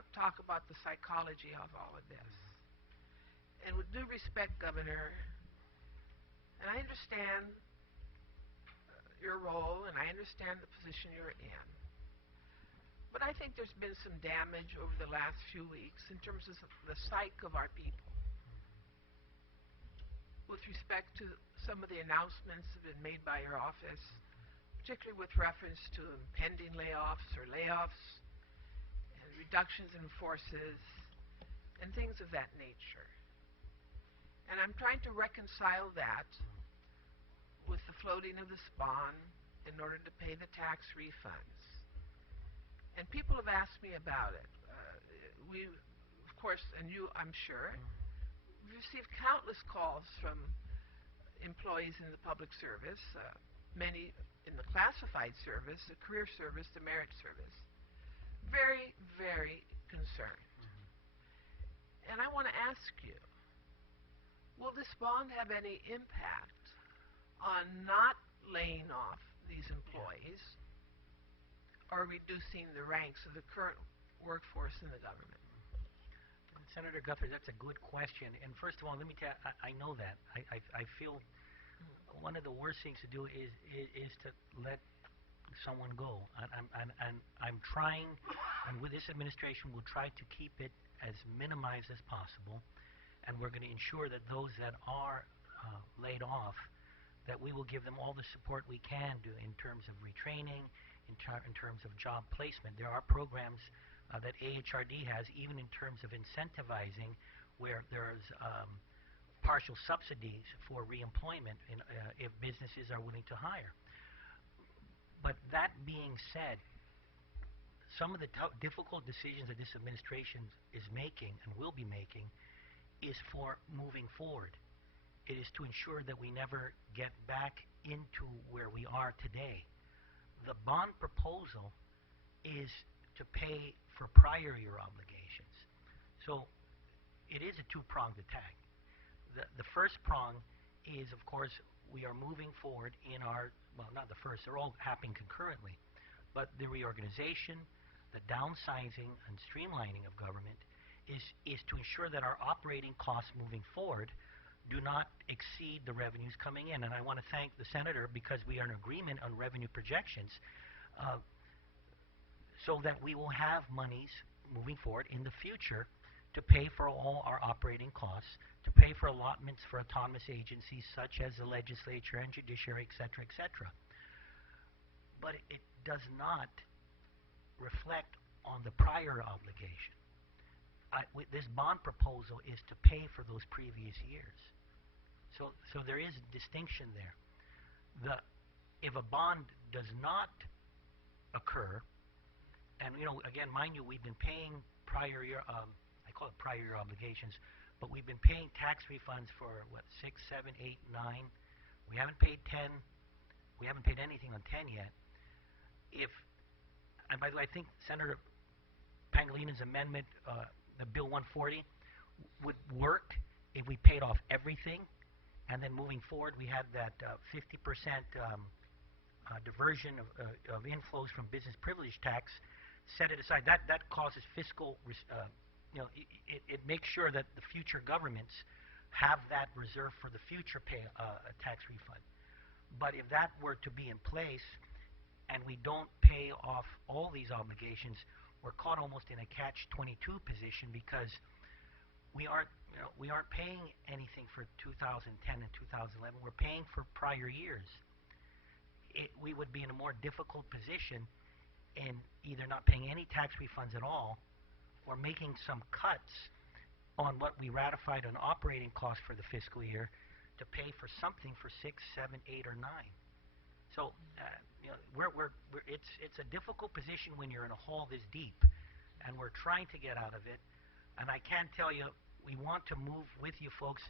to talk about the psychology of all of this. And with due respect, Governor, and I understand your role and I understand the position you're in, but I think there's been some damage over the last few weeks in terms of the psyche of our people with respect to some of the announcements that have been made by your office, particularly with reference to impending layoffs or layoffs and reductions in forces and things of that nature. And I'm trying to reconcile that with the floating of this bond in order to pay the tax refunds. And people have asked me about it. We, of course, and you, I'm sure, received countless calls from employees in the public service, many in the classified service, the career service, the merit service. Very, very concerned. And I want to ask you, will this bond have any impact on not laying off these employees or reducing the ranks of the current workforce in the government? Senator Guthrie, that's a good question. And first of all, let me tell you, I know that. I feel one of the worst things to do is to let someone go. And I'm trying, and with this administration, we'll try to keep it as minimized as possible. And we're going to ensure that those that are laid off, that we will give them all the support we can do in terms of retraining, in terms of job placement. There are programs that AHRD has, even in terms of incentivizing, where there's partial subsidies for reemployment if businesses are willing to hire. But that being said, some of the difficult decisions that this administration is making and will be making is for moving forward. It is to ensure that we never get back into where we are today. The bond proposal is to pay for prior year obligations. So it is a two-pronged attack. The first prong is, of course, we are moving forward in our, well, not the first, they're all happening concurrently, but the reorganization, the downsizing and streamlining of government is to ensure that our operating costs moving forward do not exceed the revenues coming in. And I want to thank the Senator because we are in agreement on revenue projections so that we will have monies moving forward in the future to pay for all our operating costs, to pay for allotments for autonomous agencies such as the legislature and judiciary, et cetera, et cetera. But it does not reflect on the prior obligation. This bond proposal is to pay for those previous years. So there is a distinction there. If a bond does not occur, and again, mind you, we've been paying prior year, I call it prior year obligations, but we've been paying tax refunds for what, 6, 7, 8, 9. We haven't paid 10. We haven't paid anything on 10 yet. And by the way, I think Senator Pangilinan amendment, the Bill 140, would work if we paid off everything, and then moving forward we had that 50% diversion of inflows from business privilege tax, set it aside. That causes fiscal, it makes sure that the future governments have that reserve for the future pay a tax refund. But if that were to be in place and we don't pay off all these obligations, we're caught almost in a catch-22 position because we aren't paying anything for 2010 and 2011. We're paying for prior years. We would be in a more difficult position in either not paying any tax refunds at all or making some cuts on what we ratified on operating costs for the fiscal year to pay for something for 6, 7, 8, or 9. So it's a difficult position when you're in a hole this deep, and we're trying to get out of it. And I can tell you, we want to move with you folks,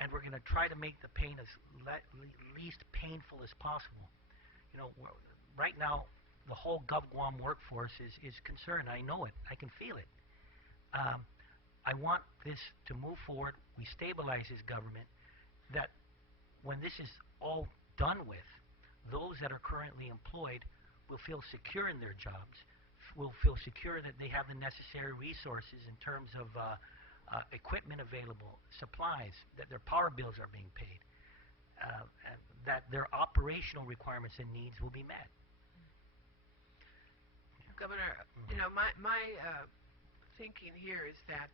and we're going to try to make the pain as least painful as possible. Right now, the whole GovGuam workforce is concerned. I know it. I can feel it. I want this to move forward. We stabilize this government, that when this is all done with, those that are currently employed will feel secure in their jobs, will feel secure that they have the necessary resources in terms of equipment available, supplies, that their power bills are being paid, and that their operational requirements and needs will be met. Governor, you know, my thinking here is that,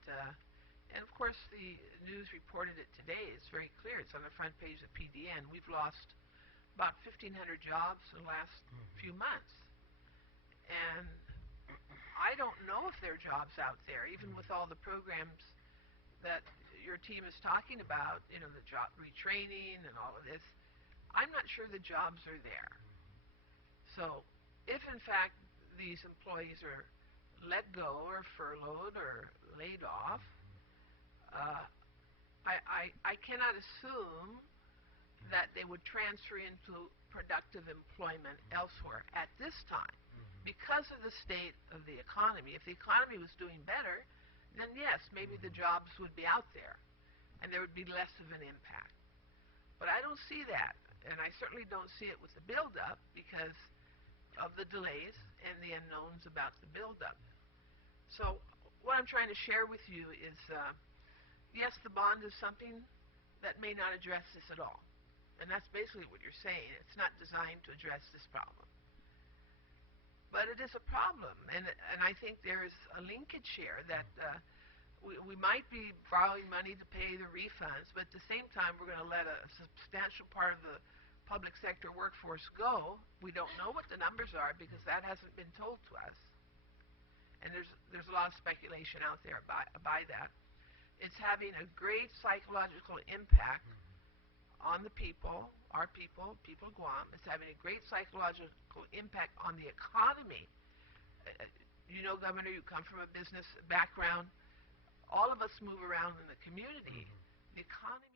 and of course the news reported it today. It's very clear. It's on the front page of PDN. We've lost about 1,500 jobs in the last few months. And I don't know if there are jobs out there, even with all the programs that your team is talking about, you know, the job retraining and all of this. I'm not sure the jobs are there. So if, in fact, these employees are let go or furloughed or laid off, I cannot assume that they would transfer into productive employment elsewhere at this time because of the state of the economy. If the economy was doing better, then yes, maybe the jobs would be out there and there would be less of an impact. But I don't see that, and I certainly don't see it with the buildup because of the delays and the unknowns about the buildup. So what I'm trying to share with you is, yes, the bond is something that may not address this at all. And that's basically what you're saying. It's not designed to address this problem. But it is a problem, and I think there is a linkage here that we might be borrowing money to pay the refunds, but at the same time we're going to let a substantial part of the public sector workforce go. We don't know what the numbers are because that hasn't been told to us. And there's a lot of speculation out there by that. It's having a great psychological impact on the people, our people, people of Guam. It's having a great psychological impact on the economy. You know, Governor, you come from a business background. All of us move around in the community. The economy